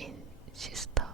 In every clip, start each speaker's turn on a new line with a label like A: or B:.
A: in she stopped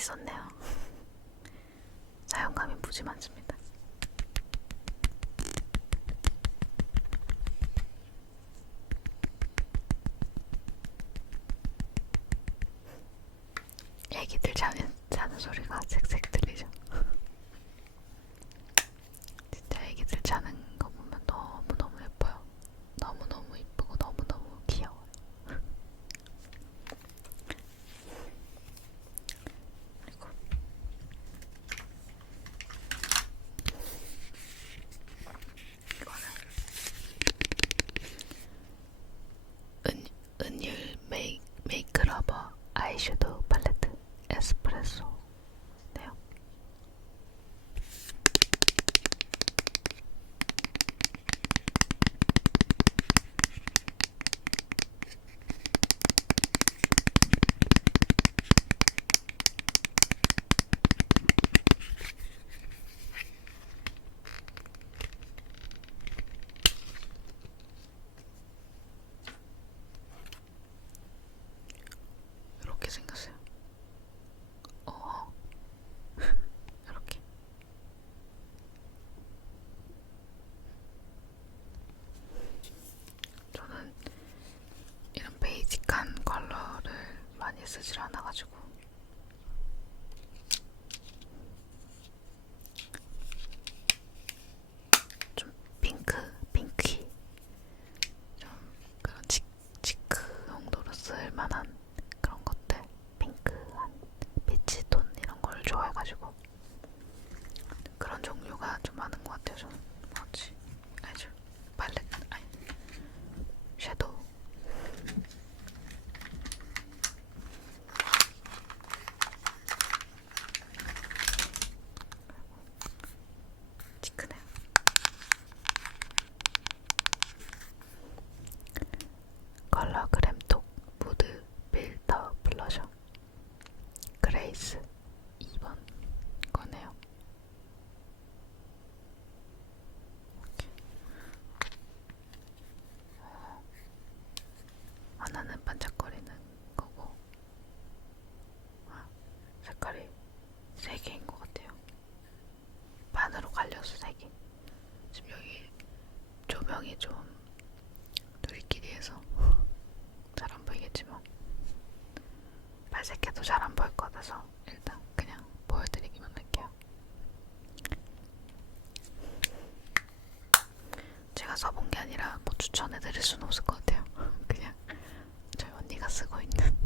A: 많이 썼네요. 사용감이 무지 많습니다. 애기들 자는, 자는 소리가 색색 많아가지고. 탈색해도 잘 안 보일 것 같아서 일단 그냥 보여드리기만 할게요. 제가 써본 게 아니라 뭐 추천해드릴 수는 없을 것 같아요. 그냥 저희 언니가 쓰고 있는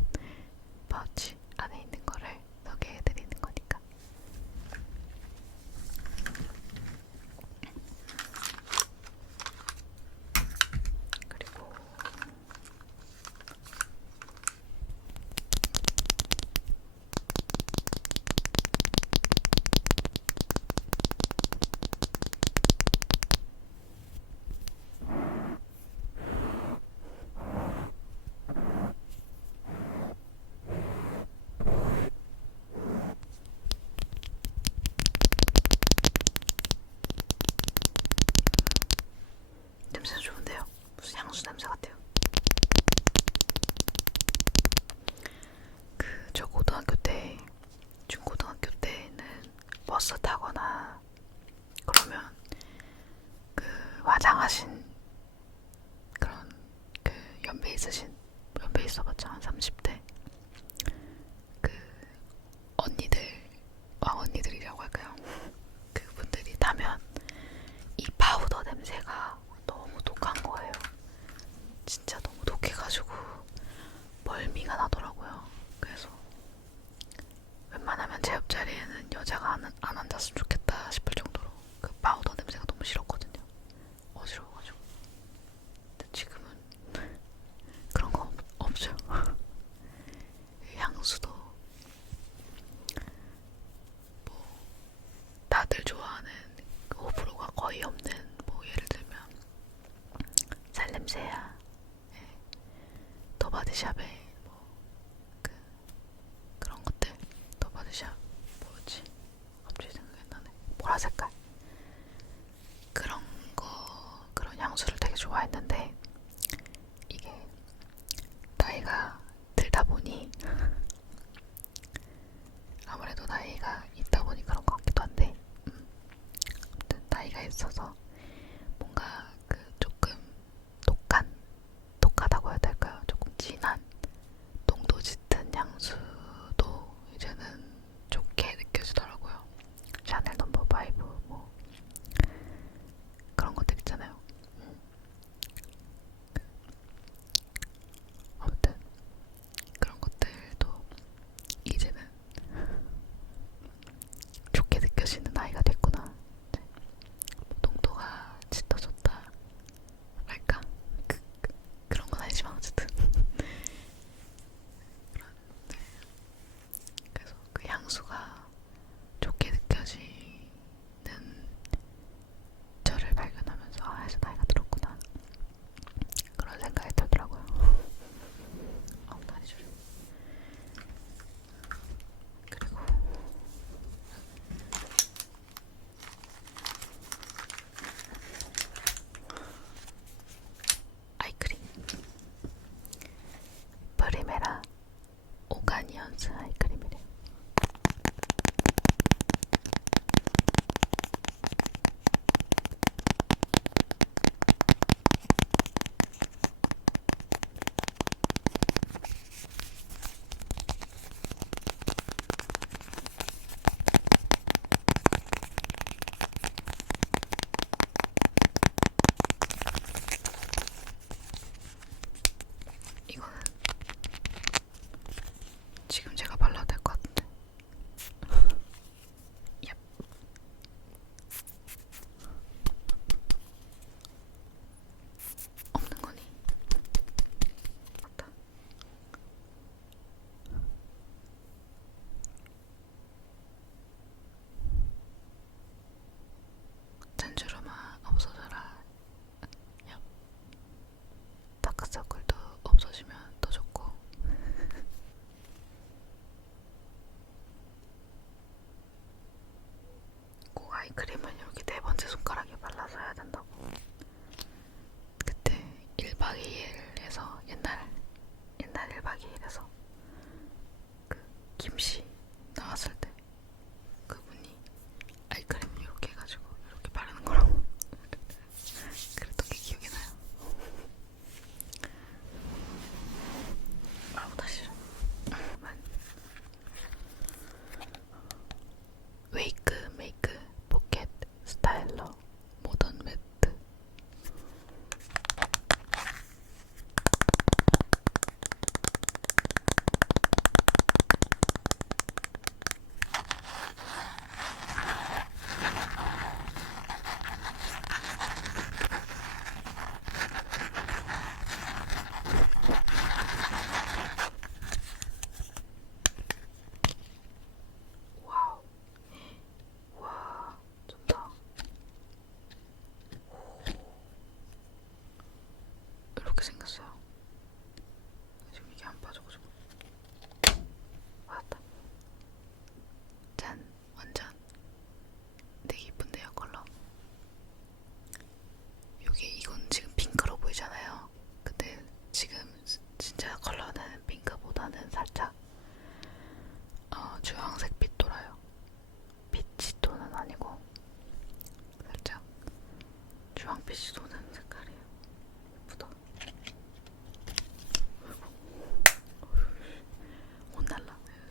A: 살냄새야 예. 더바디샵에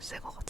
A: secondes.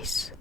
A: 그